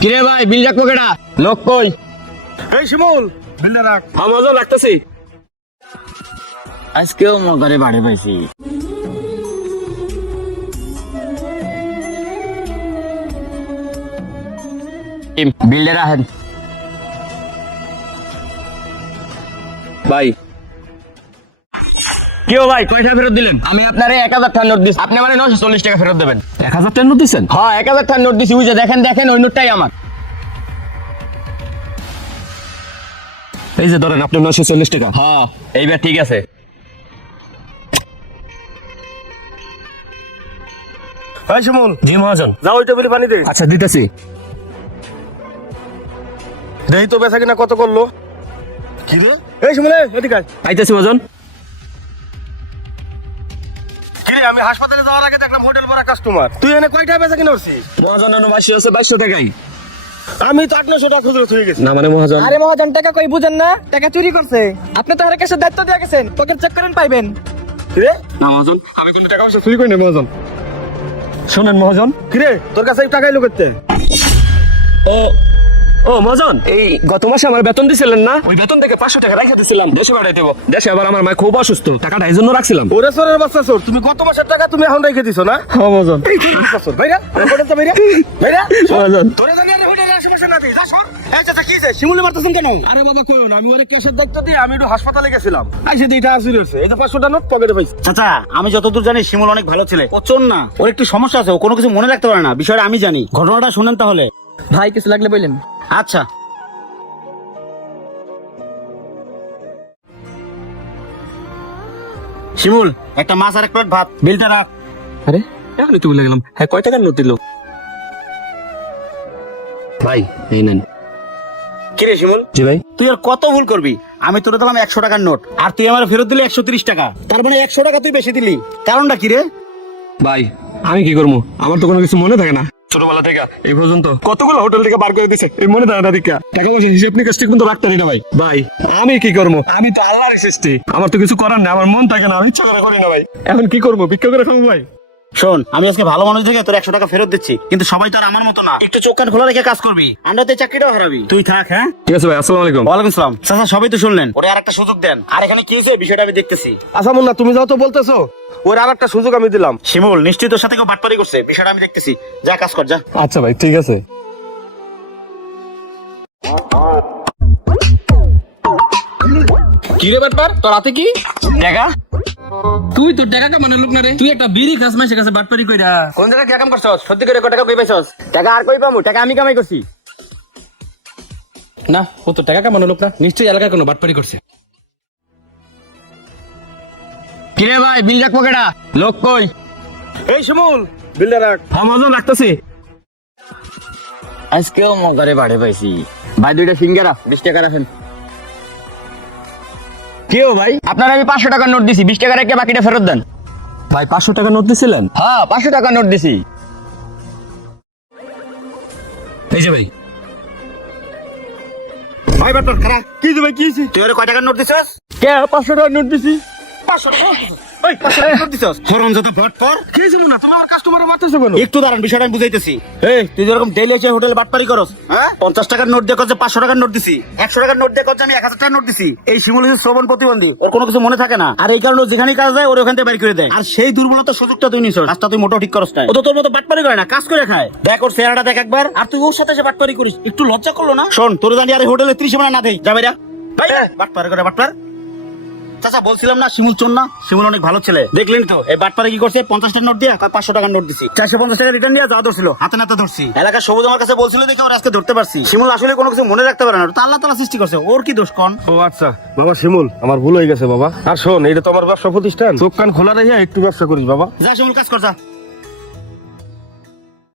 কিরে ভাই বিল রাখবো কেডা? লোক কই? এই শিমুল, বিলটা রাখ। আমাজও লাগতেছি। আজকেও মগারে বাড়ি পাইছি। বিলটা রাখেন ভাই। কেউ ভাই কয়টা ফেরত দিলেন? আমি আপনারে 1000 টাকা নোট দিছি, আপনি মানে 940 টাকা ফেরত দেবেন। 1000 টাকা নোট দিছেন? হ্যাঁ 1000 টাকা নোট দিছি, ওই যে দেখেন দেখেন ওই নোটটাই আমার। এই যে ধরেন আপনি 940 টাকা। হ্যাঁ এইবার ঠিক আছে। এই শিমুল, জি মহাজন। যাও ওই টেবিলে পানি দে। আচ্ছা দিতেছি। দেই তো বেচা কিনা কত করলো? কি রে? এই শিমুল, এদিকে আয়। আইতেছি মহাজন। কি রে, আমি হাসপাতালে যাওয়ার আগে দেখলাম হোটেল ভরা কাস্টমার। তুই এনে কয়টা বেচা কিনা করছিস? মহাজন বাসি আছে 2200 টাকাই। আমি তো 800 টাকা খুচরো থুয়ে গেছি। না মানে মহাজন। আরে মহাজন, টাকা কই বুঝেন না? টাকা চুরি করছে। আপনি তো হারের কাছে দায়িত্ব দিয়ে গেছেন, পকেট চেক করেন পাইবেন। কি রে? না মহাজন, আমি কোনো টাকা পয়সা চুরি করি না মহাজন। শুনেন মহাজন। কি রে, তোর কাছে এই টাকাই লোকেতে? ও মহাজন, এই গত মাসে আমার বেতন দিছিলেন না, ওই বেতন থেকে 500 টাকা রাখা দিছিলাম দেশে পাঠাই দেব। দেশে আবার আমার মা খুব অসুস্থ, টাকাটা এই জন্য রাখছিলাম। ওরে সরের বাচ্চা সর, তুমি গত মাসের টাকা তুমি এখন রেখে দিছো না? হ্যাঁ মহাজন। সর ভাইরা, হোটেল তো ভাইরা। ভাইরা, মহাজন। তোরে জানি আরে হোটেলের আশেপাশে না দিই, যা সর। এই চাচা কি হইছে? শিমুলে মারতেছেন কেন? আরে বাবা কইও না, আমি ওরে ক্যাশের দায়িত্ব দিয়ে আমি একটু হাসপাতালে গেছিলাম। আইসে দিটা আসির হইছে। এই যে 500 টাকা নোট পকেটে পাইছি। চাচা, আমি যতদূর জানি শিমুল অনেক ভালো ছেলে। ও চোর না, ওর একটু সমস্যা আছে, ও কোনো কিছু মনে রাখতে পারে না। বিষয়টা আমি জানি। ঘটনাটা শুনেন তাহলে। ভাই কিছু লাগলে বললেন। আচ্ছা। শিমুল, একটা মাছ আর এক প্লেট ভাত, বিলটা রাখ। আরে এখনই তো ভুলে গেলাম। হ্যাঁ কয় টাকার নোট দিল? ভাই এই নেন। কি রে শিমুল, জি ভাই। তুই আর কত ভুল করবি? আমি তোরে দিলাম 100 টাকার নোট, আর তুই আমার ফেরত দিলি 130 টাকা। তার মানে 100 টাকা তুই বেশি দিলি। কারণটা কি রে? ভাই আমি কি করবো, আমার তো কোনো কিছু মনে থাকে না। ছোটবেলা থেকে এই পর্যন্ত কতগুলো হোটেল থেকে বার করে দিছে, এই মনে থাকে না দিকা। টাকা পয়সা হিসেব নিকাশ ঠিক মতো রাখতে না ভাই। ভাই আমি কি করবো, আমি তো আল্লাহর সৃষ্টি, আমার তো কিছু করার নেই, আমার মন থাকে না, আমি ইচ্ছা করে করি না ভাই। এখন কি করবো, ভিক্ষা করে খাবো ভাই? শোন, আমি আজকে ভালো মানুষ দেখে তোর 100 টাকা ফেরত দিচ্ছি, কিন্তু সবাই তো আর আমার মতো না। একটু চোখ কান খোলা রেখে কাজ করবি, আন্ডাতে চাকরিটাও হারাবি। তুই থাক। হ্যাঁ ঠিক আছে ভাই, আসসালামু আলাইকুম। ওয়ালাইকুম সালাম। চাচা সবাই তো শুনলেন, ওরে আর একটা সুযোগ দেন। আর এখানে কি হয়েছে বিষয়টা আমি দেখতেছি। আচ্ছা মুন্না, তুমি যাও তো বলতেছো, ওর আরেকটা সুযোগ আমি দিলাম। শিমুল নিশ্চয়ই তোর সাথে কেউ বাটপারি করছে, বিষয়টা আমি দেখতেছি। যা কাজ কর, যা। আচ্ছা ভাই ঠিক আছে। কি রে ব্যাপার, তোর হাতে কি টাকা? তুই তোর টাকা কামানোর লোক না রে, তুই একটা বিড়ি খাস মাসের কাছে বাটপারি কইরা। কোন জায়গায় টাকা কাম করছস? সত্যি করে কত টাকা কই পাইছস? টাকা আর কই পামু? টাকা আমি কামাই করছি না, ও তো টাকা কামানো লোক না, নিশ্চয়ই এলাকার কোনো বাটপারি করছে। কি রে ভাই বিল রাখবো কেডা? লোক কই? এই শিমুল, বিলটা রাখ। আমাজন রাখতেছি। আজকেও মগারে বাড়ি পাইছি। ভাই দুইটা সিঙ্গারা 20 টাকা রাখেন। কেউ ভাই আপনার আমি 500 টাকার নোট দিছি, 20 টাকা রেখে বাকিটা ফেরত দেন। ভাই 500 টাকা নোট দিছিলেন? হ্যাঁ 500 টাকার নোট দিছি। এই যে ভাই। ভাই বাটপার খারা। কি দিবে, কি হইছে? তুই ওরে কয় টাকার নোট দিছস? কে 500 টাকার নোট দিছি? 500 টাকা। ওই 500 টাকার নোট দিছস? হরামজাদা বাটপার। কি হইছে মুন্না, তোমার কাস্টমারে মারতেছো কেন? একটু দাঁড়ান, বিষয়টা আমি বুঝাইতেছি। এই তুই যেরকম ডেইলি এসে হোটেলে বাটপারি করস, হ্যাঁ? 50 টাকার নোট দিয়ে কচ্ছে 500 টাকার নোট দিছি, 100 টাকার নোট দিয়ে কচ্ছে আমি 1000 টাকার নোট দিছি। এই শিমুল হচ্ছে শ্রবণ প্রতিবন্ধী, ওর কোনো কিছু মনে থাকে না। আর এই কারণে ও যেখানেই কাজ যায় ওর ওখান থেকে বের করে দেয়। আর সেই দুর্বলতার সুযোগটা তুই নিছস, কাজটা তুই মোটেও ঠিক করস না। ও তো তোর মতো বাটপারি করে না, কাজ করে খায়। দেখ ওর চেহারাটা দেখ একবার, আর তুই ওর সাথে এসে বাটপারি করিস, একটু লজ্জা করলো না? শোন, তোর জানি আর এই হোটেলে 30 মানে না দেই, যা বাইরা। বাটপারি করে বাটপার। চাচা বলছিলাম না শিমুল চোর না? শিমুল অনেক ভালো ছেলে, দেখলেন তো। এই বাটপারে কি করছে, 50 টাকার নোট দিয়ে 500 টাকার নোট দিছি, 450 টাকা রিটার্ন দিয়ে যা ধরছিল হাতে নাতে ধরছি। এলাকার সবুজ আমার কাছে বলছিল দেখে ওর আজকে ধরতে পারছি। শিমুল আসলে কোনো কিছু মনে রাখতে পারে না, তো আল্লাহ তাআলা সৃষ্টি করছে, ওর কি দোষ কোন? ও আচ্ছা বাবা শিমুল, আমার ভুল হয়ে গেছে বাবা। আর শোন, এটা তো আমার ব্যবসা প্রতিষ্ঠান, চোখ কান খোলা রেখে একটু ব্যবসা করিস বাবা। যা শিমুল কাজ কর, যা।